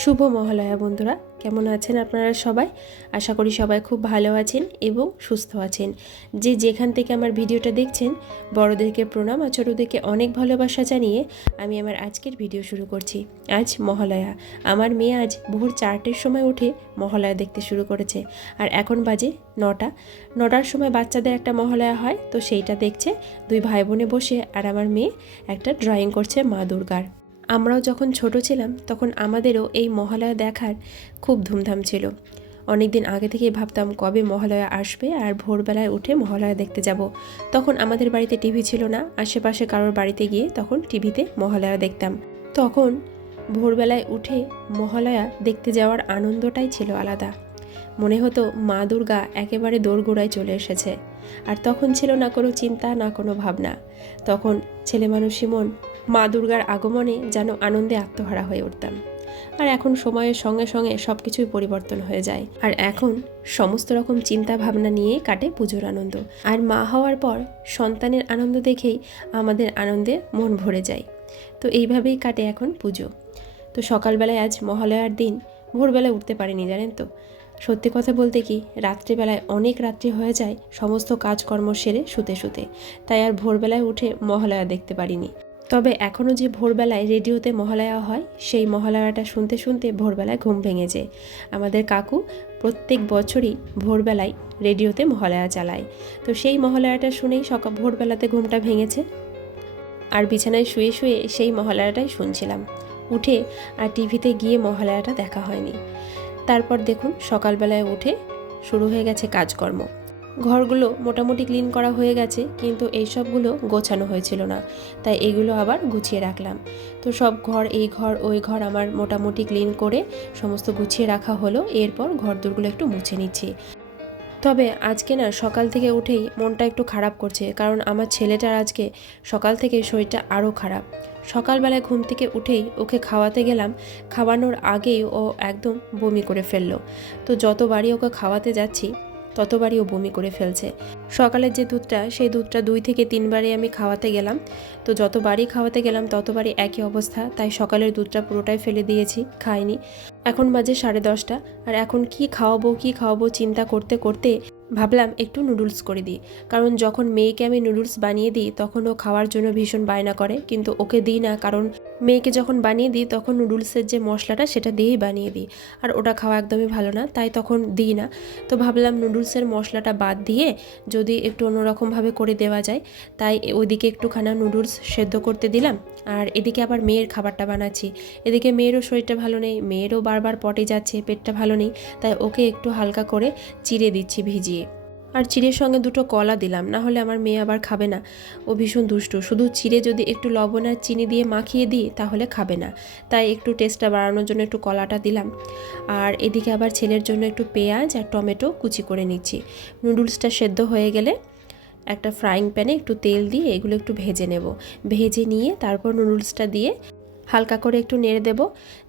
শুভ মহালয়া বন্ধুরা, কেমন আছেন আপনারা সবাই? আশা করি সবাই খুব ভালো আছেন এবং সুস্থ আছেন। যে যেখান থেকে আমার ভিডিওটা দেখছেন, বড়দেরকে প্রণাম আর ছোটদেরকে অনেক ভালোবাসা জানিয়ে আমি আমার আজকের ভিডিও শুরু করছি। আজ মহালয়া। আমার মেয়ে আজ ভোর 4টের সময় উঠে মহালয়া দেখতে শুরু করেছে। আর এখন বাজে 9টার সময় বাচ্চাদের একটা মহালয়া হয়, তো সেইটা দেখছে দুই ভাই বোনে বসে। আর আমার মেয়ে একটা ড্রয়িং করছে মা দুর্গার। আমরাও যখন ছোট ছিলাম তখন আমাদেরও এই মহালয়া দেখার খুব ধুমধাম ছিল। অনেক দিন আগে থেকেই ভাবতাম কবে মহালয়া আসবে আর ভোরবেলায় উঠে মহালয়া দেখতে যাব। তখন আমাদের বাড়িতে টিভি ছিল না, আশেপাশে কারোর বাড়িতে গিয়ে তখন টিভিতে মহালয়া দেখতাম। তখন ভোরবেলায় উঠে মহালয়া দেখতে যাওয়ার আনন্দটাই ছিল আলাদা। মনে হতো মা দুর্গা একেবারে দোরগোড়ায় চলে এসেছে। আর তখন ছিল না কোনো চিন্তা, না কোনো ভাবনা। তখন ছেলে মানুষই মন মা দুর্গার আগমনে যেন আনন্দে আত্মহারা হয়ে উঠতাম। আর এখন সময়ের সঙ্গে সঙ্গে সব কিছুই পরিবর্তন হয়ে যায়। আর এখন সমস্ত রকম চিন্তা ভাবনা নিয়েই কাটে পুজোর আনন্দ। আর মা হওয়ার পর সন্তানের আনন্দ দেখেই আমাদের আনন্দে মন ভরে যায়। তো এইভাবেই কাটে এখন পুজো। তো সকালবেলায় আজ মহালয়ার দিন ভোরবেলায় উঠতে পারিনি, জানেন তো। সত্যি কথা বলতে কি, রাত্রিবেলায় অনেক রাত্রি হয়ে যায় সমস্ত কাজকর্ম সেরে শুতে শুতে, তাই আর ভোরবেলায় উঠে মহালয়া দেখতে পারিনি। তবে এখনও যে ভোরবেলায় রেডিওতে মহালয়া হয়, সেই মহালয়াটা শুনতে শুনতে ভোরবেলায় ঘুম ভেঙে যায়। আমাদের কাকু প্রত্যেক বছরই ভোরবেলায় রেডিওতে মহালয়া চালায়, তো সেই মহালয়াটা শুনেই ভোরবেলাতে ঘুমটা ভেঙেছে। আর বিছানায় শুয়ে শুয়ে সেই মহালয়াটাই শুনছিলাম। উঠে আর টিভিতে গিয়ে মহালয়াটা দেখা হয়নি। তারপর দেখুন সকালবেলায় উঠে শুরু হয়ে গেছে কাজকর্ম। ঘরগুলো মোটামুটি ক্লিন করা হয়ে গেছে, কিন্তু এই সবগুলো গোছানো হয়েছিল না, তাই এগুলো আবার গুছিয়ে রাখলাম। তো সব ঘর, এই ঘর ওই ঘর আমার মোটামুটি ক্লিন করে সমস্ত গুছিয়ে রাখা হলো। এরপর ঘরদোরগুলো একটু মুছে নিচ্ছি। তবে আজকে না সকাল থেকে উঠেই মনটা একটু খারাপ করছে, কারণ আমার ছেলেটার আজকে সকাল থেকে শরীরটা আরও খারাপ। সকালবেলায় ঘুম থেকে উঠেই ওকে খাওয়াতে গেলাম, খাওয়ানোর আগেই ও একদম বমি করে ফেললো। তো যতবারই ওকে খাওয়াতে যাচ্ছি ততবারই ও বমি করে ফেলছে। সকালের যে দুধটা, সেই দুধটা 2 থেকে 3বারই আমি খাওয়াতে গেলাম। তো যতবারই খাওয়াতে গেলাম ততবারই একই অবস্থা, তাই সকালের দুধটা পুরোটাই ফেলে দিয়েছি, খাইনি। এখন বাজে 10:30, আর এখন কি খাওয়াবো চিন্তা করতে করতে ভাবলাম একটু নুডলস করে দিই। কারণ যখন মেয়েকে আমি নুডলস বানিয়ে দিই তখন ও খাওয়ার জন্য ভীষণ বায়না করে, কিন্তু ওকে দিই না, কারণ মেয়েকে যখন বানিয়ে দিই তখন নুডলসের যে মশলাটা সেটা দিয়েই বানিয়ে দিই, আর ওটা খাওয়া একদমই ভালো না, তাই তখন দিই না। তো ভাবলাম নুডলসের মশলাটা বাদ দিয়ে যদি একটু অন্যরকমভাবে করে দেওয়া যায়, তাই ওইদিকে একটুখানা নুডলস সেদ্ধ করতে দিলাম। আর এদিকে আবার মেয়ের খাবারটা বানাচ্ছি। এদিকে মেয়েরও শরীরটা ভালো নেই, মেয়েরও বারবার পটে যাচ্ছে, পেটটা ভালো নেই, তাই ওকে একটু হালকা করে চিড়ে দিচ্ছি ভিজিয়ে। আর চিড়ের সঙ্গে 2টো কলা দিলাম, না হলে আমার মেয়ে আবার খাবে না। ও ভীষণ দুষ্টু, শুধু চিড়ে যদি একটু লবণ আর চিনি দিয়ে মাখিয়ে দিই তাহলে খাবে না, তাই একটু টেস্টটা বাড়ানোর জন্য একটু কলাটা দিলাম। আর এদিকে আবার ছেলের জন্য একটু পেঁয়াজ আর টমেটো কুচি করে নিচ্ছি। নুডলসটা সেদ্ধ হয়ে গেলে একটা ফ্রাইং প্যানে একটু তেল দিয়ে এগুলো একটু ভেজে নেব। ভেজে নিয়ে তারপর নুডলসটা দিয়ে হালকা করে একটু নেড়ে দেব,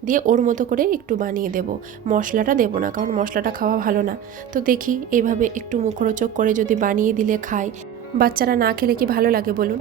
দিয়ে ওর মতো করে একটু বানিয়ে দেব। মশলাটা দেব না, কারণ মশলাটা খাওয়া ভালো না। তো দেখি এইভাবে একটু মুখরোচক করে যদি বানিয়ে দিলে খায়। বাচ্চারা না খেলে কি ভালো লাগে বলুন?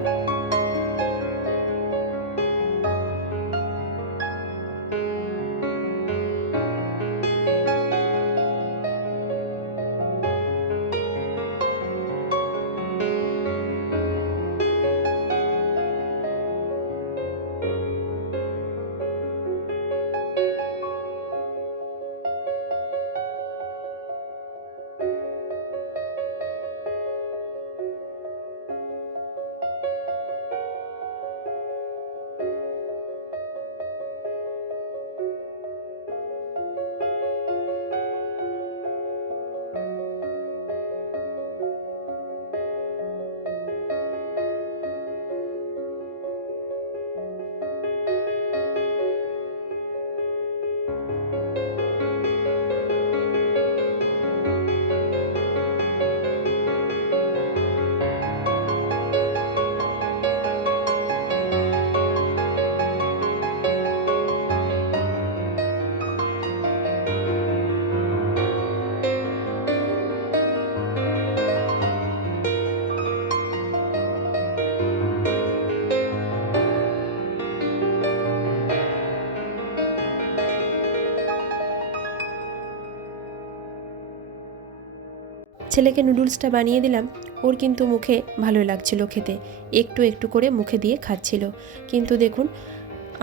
ছেলেকে নুডলসটা বানিয়ে দিলাম। ওর কিন্তু মুখে ভালোই লাগছিল খেতে, একটু একটু করে মুখে দিয়ে খাচ্ছিল। কিন্তু দেখুন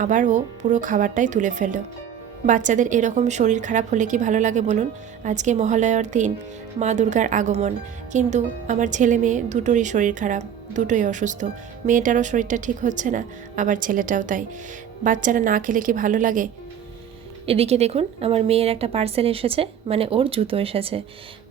আবার ও পুরো খাবারটাই তুলে ফেললো। বাচ্চাদের এরকম শরীর খারাপ হলে কি ভালো লাগে বলুন। আজকে মহালয়ার দিন, মা দুর্গার আগমন, কিন্তু আমার ছেলে মেয়ে দুটোরই শরীর খারাপ, দুটোই অসুস্থ। মেয়েটারও শরীরটা ঠিক হচ্ছে না, আবার ছেলেটাও তাই। বাচ্চারা না খেলে কি ভালো লাগে। এদিকে দেখুন আমার মেয়ের একটা পার্সেল এসেছে, মানে ওর জুতো এসেছে।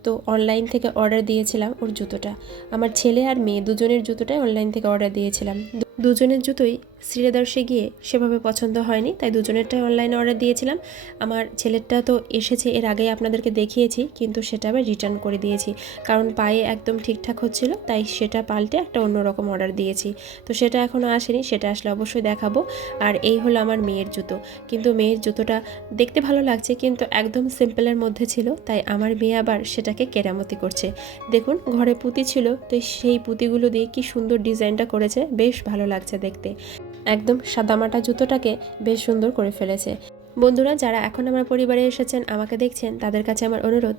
তো অনলাইন থেকে অর্ডার দিয়েছিলাম ওর জুতোটা। আমার ছেলে আর মেয়ে দুজনের জুতোটাই অনলাইন থেকে অর্ডার দিয়েছিলাম। দুজনের জুতোই শ্রীরাদার্সে গিয়ে সেভাবে পছন্দ হয়নি, তাই দুজনেরটাই অনলাইনে অর্ডার দিয়েছিলাম। আমার ছেলেরটা তো এসেছে, এর আগেই আপনাদেরকে দেখিয়েছি, কিন্তু সেটা আবার রিটার্ন করে দিয়েছি, কারণ পায়ে একদম ঠিকঠাক হচ্ছিল, তাই সেটা পাল্টে একটা অন্যরকম অর্ডার দিয়েছি। তো সেটা এখনও আসেনি, সেটা আসলে অবশ্যই দেখাবো। আর এই হলো আমার মেয়ের জুতো। কিন্তু মেয়ের জুতোটা দেখতে ভালো লাগছে, কিন্তু একদম সিম্পলের মধ্যে ছিল, তাই আমার মেয়ে আবার সেটাকে কেরামতি করছে। দেখুন ঘরে পুঁতি ছিল, তো সেই পুঁতিগুলো দিয়ে কি সুন্দর ডিজাইনটা করেছে, বেশ ভালো লাগছে দেখতে। একদম সাদামাটা জুতোটাকে বেশ সুন্দর করে ফেলেছে। বন্ধুরা যারা এখন আমার পরিবারে এসেছেন, আমাকে দেখছেন, তাদের কাছে আমার অনুরোধ,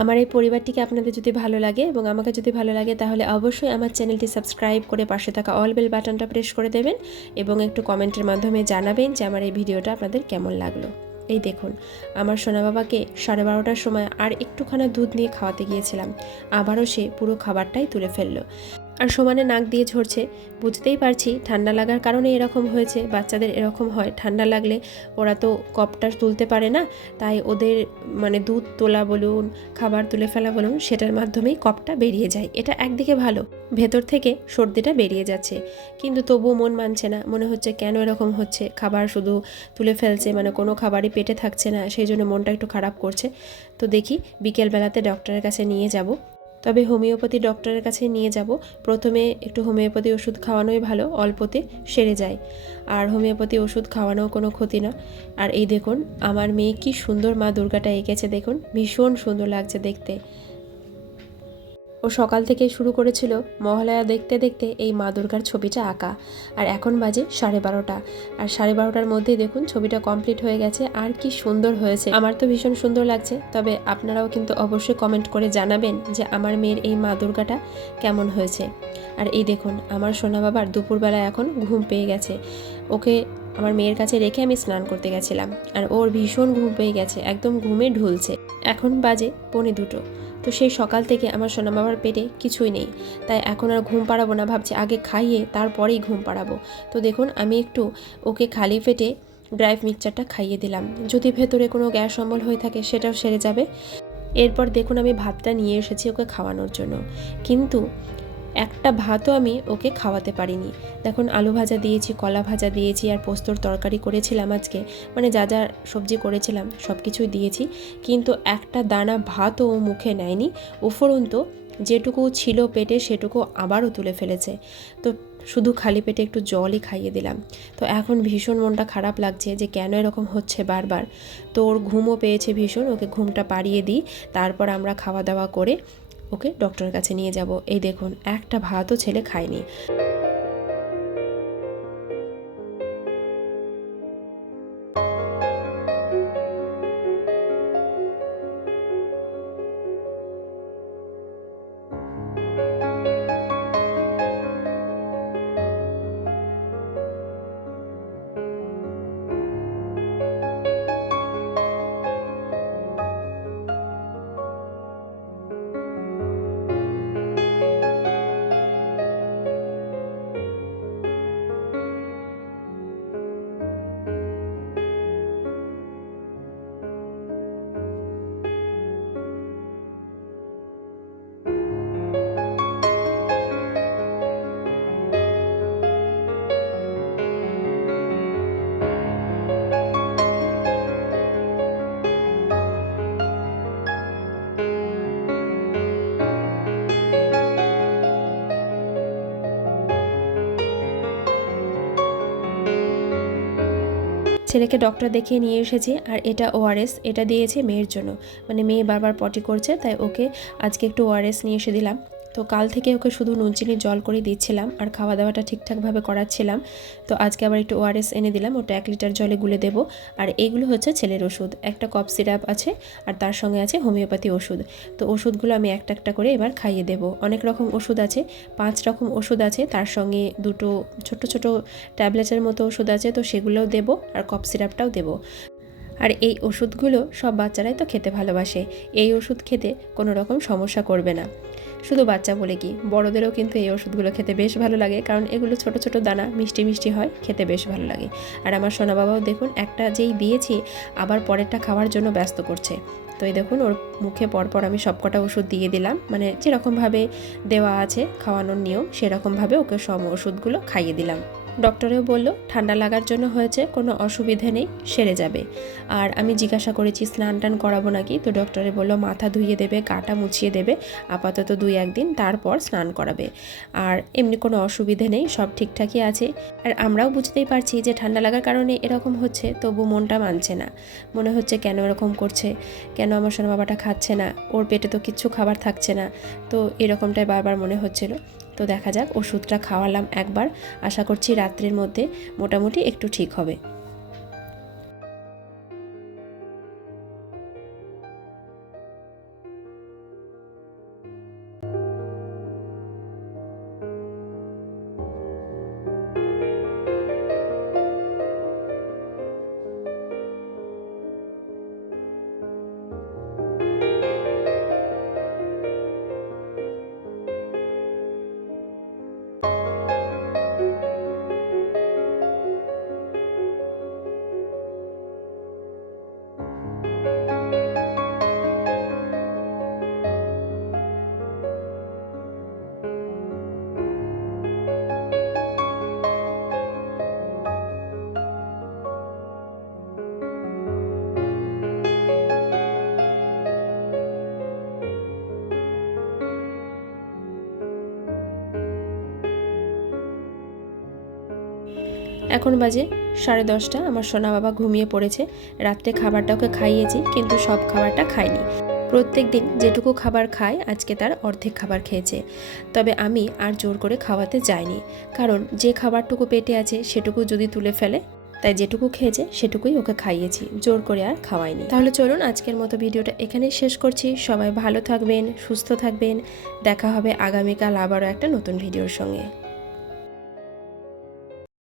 আমার এই পরিবারটিকে আপনাদের যদি ভালো লাগে এবং আমাকে যদি ভালো লাগে, তাহলে অবশ্যই আমার চ্যানেলটি সাবস্ক্রাইব করে পাশে থাকা অল বেল বাটনটা প্রেস করে দেবেন এবং একটু কমেন্টের মাধ্যমে জানাবেন যে আমার এই ভিডিওটা আপনাদের কেমন লাগলো। এই দেখুন আমার সোনা বাবাকে 12:30টার সময় আর একটুখানা দুধ নিয়ে খাওয়াতে গিয়েছিলাম, আবারও সে পুরো খাবারটাই তুলে ফেললো। আর সমানে নাক দিয়ে ঝরছে। বুঝতেই পারছি ঠান্ডা লাগার কারণে এরকম হয়েছে। বাচ্চাদের এরকম হয়, ঠান্ডা লাগলে ওরা তো কপটা তুলতে পারে না, তাই ওদের মানে দুধ তোলা বলুন, খাবার তুলে ফেলা বলুন, সেটার মাধ্যমেই কপটা বেরিয়ে যায়। এটা একদিকে ভালো, ভেতর থেকে সর্দিটা বেরিয়ে যাচ্ছে, কিন্তু তবুও মন মানছে না। মনে হচ্ছে কেন এরকম হচ্ছে, খাবার শুধু তুলে ফেলছে, মানে কোনো খাবারই পেটে থাকছে না, সেই জন্য মনটা একটু খারাপ করছে। তো দেখি বিকেলবেলাতে ডক্টরের কাছে নিয়ে যাব, তবে হোমিওপ্যাথি ডক্টরের কাছে নিয়ে যাব। প্রথমে একটু হোমিওপ্যাথি ওষুধ খাওয়ানোই ভালো, অল্পতে সেরে যায়। আর হোমিওপ্যাথি ওষুধ খাওয়ানোও কোনো ক্ষতি না। আর এই দেখুন আমার মেয়ে কি সুন্দর মা দুর্গাটা এঁকেছে, দেখুন ভীষণ সুন্দর লাগছে দেখতে। ও সকাল থেকে শুরু করেছিল মহালয়া দেখতে দেখতে এই মা দুর্গার ছবিটা আঁকা, আর এখন বাজে 12:30। আর 12:30টার মধ্যেই দেখুন ছবিটা কমপ্লিট হয়ে গেছে। আর কি সুন্দর হয়েছে, আমার তো ভীষণ সুন্দর লাগছে। তবে আপনারাও কিন্তু অবশ্যই কমেন্ট করে জানাবেন যে আমার মেয়ের এই মা দুর্গাটা কেমন হয়েছে। আর এই দেখুন আমার সোনা বাবার দুপুরবেলা এখন ঘুম পেয়ে গেছে। ওকে আমার মেয়ের কাছে রেখে আমি স্নান করতে গেছিলাম, আর ওর ভীষণ ঘুম পেয়ে গেছে, একদম ঘুমে ঢুলছে। এখন বাজে 1:45। তো সেই সকাল থেকে আমার সোনা বাবার পেটে কিছুই নেই, তাই এখন আর ঘুম পাড়াবো না, ভাবছি আগে খাইয়ে তারপরেই ঘুম পাড়াবো। তো দেখুন আমি একটু ওকে খালি পেটে ড্রাইভ মিক্সচারটা খাইয়ে দিলাম, যদি ভেতরে কোনো গ্যাস অম্বল হয়ে থাকে সেটাও সেরে যাবে। এরপর দেখুন আমি ভাতটা নিয়ে এসেছি ওকে খাওয়ানোর জন্য, কিন্তু একটা ভাতও আমি ওকে খাওয়াতে পারিনি। দেখুন আলু ভাজা দিয়েছি, কলা ভাজা দিয়েছি, আর পোস্তর তরকারি করেছিলাম আজকে, মানে যা যা সবজি করেছিলাম সব কিছুই দিয়েছি, কিন্তু একটা দানা ভাতও ও মুখে নেয়নি। উপরন্তু যেটুকু ছিল পেটে সেটুকু আবারও তুলে ফেলেছে। তো শুধু খালি পেটে একটু জলই খাইয়ে দিলাম। তো এখন ভীষণ মনটা খারাপ লাগছে যে কেন এরকম হচ্ছে বারবার। তো ওর ঘুমও পেয়েছে ভীষণ, ওকে ঘুমটা পাড়িয়ে দিই, তারপর আমরা খাওয়া দাওয়া করে ওকে ডক্টরের কাছে নিয়ে যাব। এই দেখুন একটা ভাতও ছেলে খায়নি। ছেলেকে ডক্টর দেখিয়ে নিয়ে এসেছি, আর এটা ওআরএস, এটা দিয়েছে মেয়ের জন্য, মানে মেয়ে বারবার পটি করছে, তাই ওকে আজকে একটু ওআরএস নিয়ে এসে দিলাম। তো তো কাল থেকে ওকে শুধু নুন চিনি জল করে দিচ্ছিলাম আর খাওয়া দাওয়াটা ঠিকঠাকভাবে করাচ্ছিলাম। তো আজকে আবার একটু ওআরএস এনে দিলাম, ওটা 1 লিটার জলে গুলে দেবো। আর এইগুলো হচ্ছে ছেলের ওষুধ, একটা কফ সিরাপ আছে আর তার সঙ্গে আছে হোমিওপ্যাথি ওষুধ। তো ওষুধগুলো আমি একটা একটা করে এবার খাইয়ে দেবো। অনেক রকম ওষুধ আছে, 5 রকম ওষুধ আছে, তার সঙ্গে 2টো ছোট ছোট ট্যাবলেটের মতো ওষুধ আছে, তো সেগুলোও দেবো আর কফ সিরাপটাও দেবো। আর এই ওষুধগুলো সব বাচ্চারাই তো খেতে ভালোবাসে, এই ওষুধ খেতে কোনো রকম সমস্যা করবে না। শুধু বাচ্চা বলে কি, বড়দেরও কিন্তু এই ওষুধগুলো খেতে বেশ ভালো লাগে, কারণ এগুলো ছোট ছোট দানা মিষ্টি মিষ্টি হয়, খেতে বেশ ভালো লাগে। আর আমার সোনা বাবাও দেখুন, একটা যেই দিয়েছি আবার পরেরটা খাওয়ার জন্য ব্যস্ত করছে। তো এই দেখুন ওর মুখে পরপর আমি সবকটা ওষুধ দিয়ে দিলাম, মানে যেরকমভাবে দেওয়া আছে খাওয়ানোর নিয়ম সেরকমভাবে ওকে সব ওষুধগুলো খাইয়ে দিলাম। ডক্টরেও বলল ঠান্ডা লাগার জন্য হয়েছে, কোনো অসুবিধে নেই, সেরে যাবে। আর আমি জিজ্ঞাসা করেছি স্নান টান করাবো নাকি, তো ডক্টরে বলল মাথা ধুইয়ে দেবে, গাটা মুছিয়ে দেবে, আপাতত 2-1 দিন, তারপর স্নান করাবে। আর এমনি কোনো অসুবিধে নেই, সব ঠিকঠাকই আছে। আর আমরাও বুঝতেই পারছি যে ঠান্ডা লাগার কারণে এরকম হচ্ছে, তবু মনটা মানছে না, মনে হচ্ছে কেন এরকম করছে, কেন আমার সোনা বাবাটা খাচ্ছে না, ওর পেটে তো কিচ্ছু খাবার থাকছে না, তো এরকমটাই বারবার মনে হচ্ছিল। তো দেখা যাক, ওষুধটা খাওয়ালাম একবার, আশা করছি রাত্রির মধ্যে মোটামুটি একটু ঠিক হবে। এখন বাজে 10:30, আমার সোনা বাবা ঘুমিয়ে পড়েছে। রাত্রে খাবারটা ওকে খাইয়েছি, কিন্তু সব খাবারটা খায়নি। প্রত্যেক দিন যেটুকু খাবার খায় আজকে তার অর্ধেক খাবার খেয়েছে। তবে আমি আর জোর করে খাওয়াতে যাইনি, কারণ যে খাবারটুকু পেটে আছে সেটুকু যদি তুলে ফেলে, তাই যেটুকু খেয়েছে সেটুকুই ওকে খাইয়েছি, জোর করে আর খাওয়াইনি। তাহলে চলুন আজকের মতো ভিডিওটা এখানেই শেষ করছি। সবাই ভালো থাকবেন, সুস্থ থাকবেন, দেখা হবে আগামীকাল আবারও একটা নতুন ভিডিওর সঙ্গে।